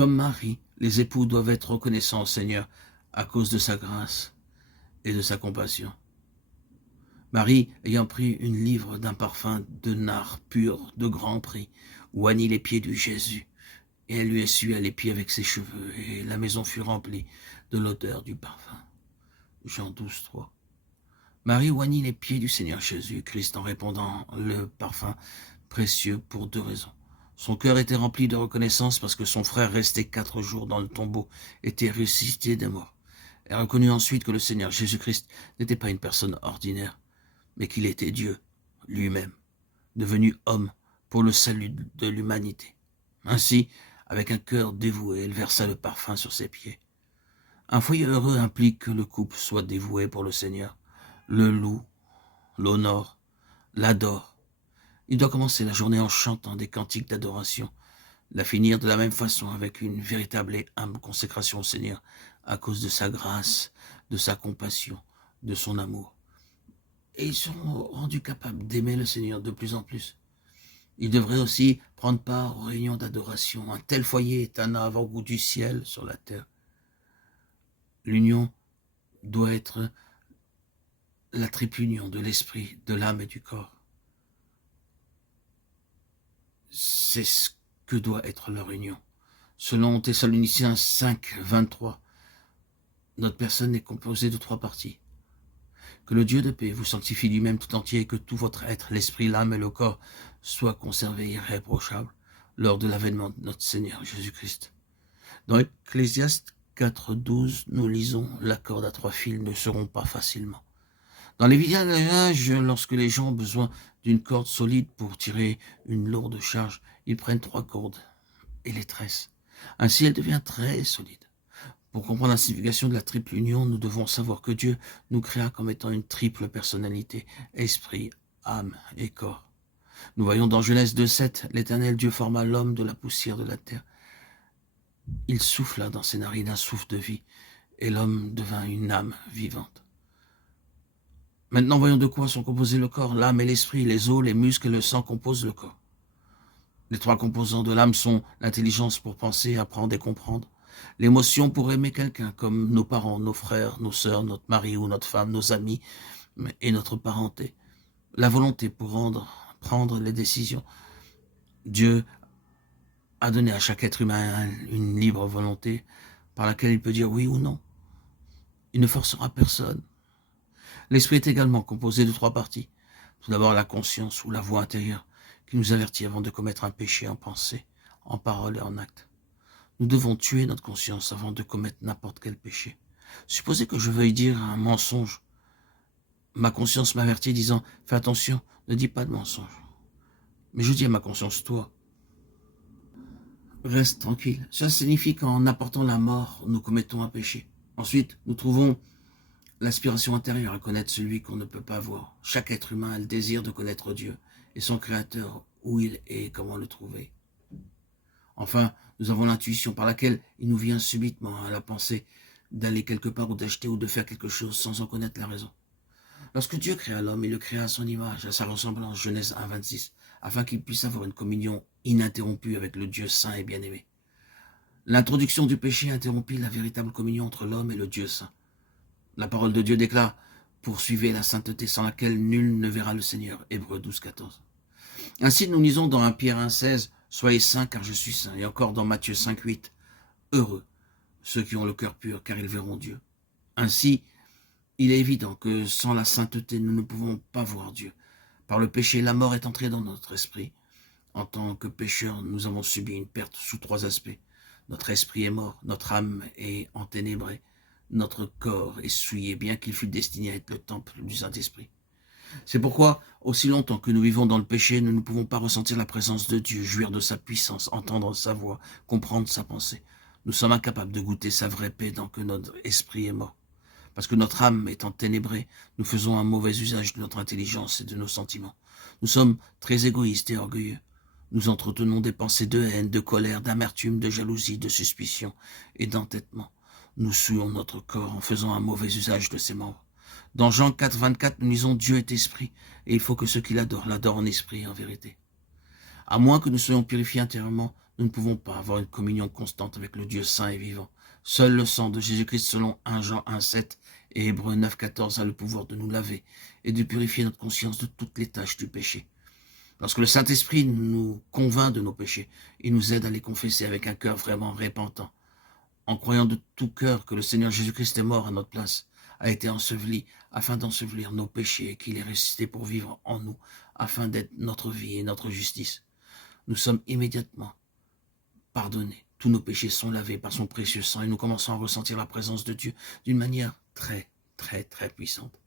Comme Marie, les époux doivent être reconnaissants au Seigneur à cause de sa grâce et de sa compassion. Marie, ayant pris une livre d'un parfum de nard pur de grand prix, oignit les pieds du Jésus, et elle lui essuya les pieds avec ses cheveux, et la maison fut remplie de l'odeur du parfum. Jean 12, 3. Marie oignit les pieds du Seigneur Jésus-Christ en répandant le parfum précieux pour 2 raisons. Son cœur était rempli de reconnaissance parce que son frère, resté 4 jours dans le tombeau, était ressuscité des morts. Elle reconnut ensuite que le Seigneur Jésus-Christ n'était pas une personne ordinaire, mais qu'il était Dieu lui-même, devenu homme pour le salut de l'humanité. Ainsi, avec un cœur dévoué, elle versa le parfum sur ses pieds. Un foyer heureux implique que le couple soit dévoué pour le Seigneur, le loue, l'honore, l'adore. Il doit commencer la journée en chantant des cantiques d'adoration, la finir de la même façon avec une véritable et humble consécration au Seigneur à cause de sa grâce, de sa compassion, de son amour. Et ils seront rendus capables d'aimer le Seigneur de plus en plus. Ils devraient aussi prendre part aux réunions d'adoration. Un tel foyer est un avant-goût du ciel sur la terre. L'union doit être la triple union de l'esprit, de l'âme et du corps. C'est ce que doit être leur union. Selon Thessaloniciens 5, 23, notre personne est composée de 3 parties. Que le Dieu de paix vous sanctifie lui-même tout entier et que tout votre être, l'esprit, l'âme et le corps, soit conservé irréprochable lors de l'avènement de notre Seigneur Jésus-Christ. Dans Ecclésiaste 4, 12, nous lisons « La corde à 3 fils ne seront pas facilement ». Dans les villages, lorsque les gens ont besoin d'une corde solide pour tirer une lourde charge, ils prennent 3 cordes et les tressent. Ainsi, elle devient très solide. Pour comprendre la signification de la triple union, nous devons savoir que Dieu nous créa comme étant une triple personnalité, esprit, âme et corps. Nous voyons dans Genèse 2,7, l'Éternel Dieu forma l'homme de la poussière de la terre. Il souffla dans ses narines un souffle de vie, et l'homme devint une âme vivante. Maintenant, voyons de quoi sont composés le corps, l'âme et l'esprit, les os, les muscles et le sang composent le corps. Les 3 composants de l'âme sont l'intelligence pour penser, apprendre et comprendre, l'émotion pour aimer quelqu'un, comme nos parents, nos frères, nos sœurs, notre mari ou notre femme, nos amis et notre parenté, la volonté pour prendre les décisions. Dieu a donné à chaque être humain une libre volonté par laquelle il peut dire oui ou non. Il ne forcera personne. L'esprit est également composé de 3 parties. Tout d'abord la conscience ou la voix intérieure qui nous avertit avant de commettre un péché en pensée, en parole et en acte. Nous devons tuer notre conscience avant de commettre n'importe quel péché. Supposez que je veuille dire un mensonge. Ma conscience m'avertit disant « Fais attention, ne dis pas de mensonge. » Mais je dis à ma conscience « Toi, reste tranquille. » Cela signifie qu'en apportant la mort, nous commettons un péché. Ensuite, nous trouvons l'aspiration intérieure à connaître celui qu'on ne peut pas voir. Chaque être humain a le désir de connaître Dieu et son Créateur, où il est et comment le trouver. Enfin, nous avons l'intuition par laquelle il nous vient subitement à la pensée d'aller quelque part ou d'acheter ou de faire quelque chose sans en connaître la raison. Lorsque Dieu créa l'homme, il le créa à son image, à sa ressemblance, Genèse 1, 26, afin qu'il puisse avoir une communion ininterrompue avec le Dieu saint et bien-aimé. L'introduction du péché interrompit la véritable communion entre l'homme et le Dieu saint. La parole de Dieu déclare « Poursuivez la sainteté sans laquelle nul ne verra le Seigneur » Hébreux 12, 14. Ainsi, nous lisons dans 1 Pierre 1, 16 « Soyez saints car je suis saint » et encore dans Matthieu 5, 8 « Heureux ceux qui ont le cœur pur car ils verront Dieu ». Ainsi, il est évident que sans la sainteté, nous ne pouvons pas voir Dieu. Par le péché, la mort est entrée dans notre esprit. En tant que pécheurs, nous avons subi une perte sous 3 aspects. Notre esprit est mort, notre âme est enténébrée, notre corps est souillé, bien qu'il fût destiné à être le temple du Saint-Esprit. C'est pourquoi, aussi longtemps que nous vivons dans le péché, nous ne pouvons pas ressentir la présence de Dieu, jouir de sa puissance, entendre sa voix, comprendre sa pensée. Nous sommes incapables de goûter sa vraie paix tant que notre esprit est mort. Parce que notre âme est enténébrée, nous faisons un mauvais usage de notre intelligence et de nos sentiments. Nous sommes très égoïstes et orgueilleux. Nous entretenons des pensées de haine, de colère, d'amertume, de jalousie, de suspicion et d'entêtement. Nous souillons notre corps en faisant un mauvais usage de ses membres. Dans Jean 4, 24, nous lisons « Dieu est esprit, et il faut que ceux qui l'adorent en esprit et en vérité ». À moins que nous soyons purifiés intérieurement, Nous ne pouvons pas avoir une communion constante avec le Dieu saint et vivant. Seul le sang de Jésus-Christ selon 1 Jean 1,7 et Hébreux 9,14 a le pouvoir de nous laver et de purifier notre conscience de toutes les tâches du péché. Lorsque le Saint-Esprit nous convainc de nos péchés, il nous aide à les confesser avec un cœur vraiment repentant, en croyant de tout cœur que le Seigneur Jésus-Christ est mort à notre place, a été enseveli afin d'ensevelir nos péchés et qu'il est ressuscité pour vivre en nous, afin d'être notre vie et notre justice. Nous sommes immédiatement pardonnés. Tous nos péchés sont lavés par son précieux sang et nous commençons à ressentir la présence de Dieu d'une manière très, très, très puissante.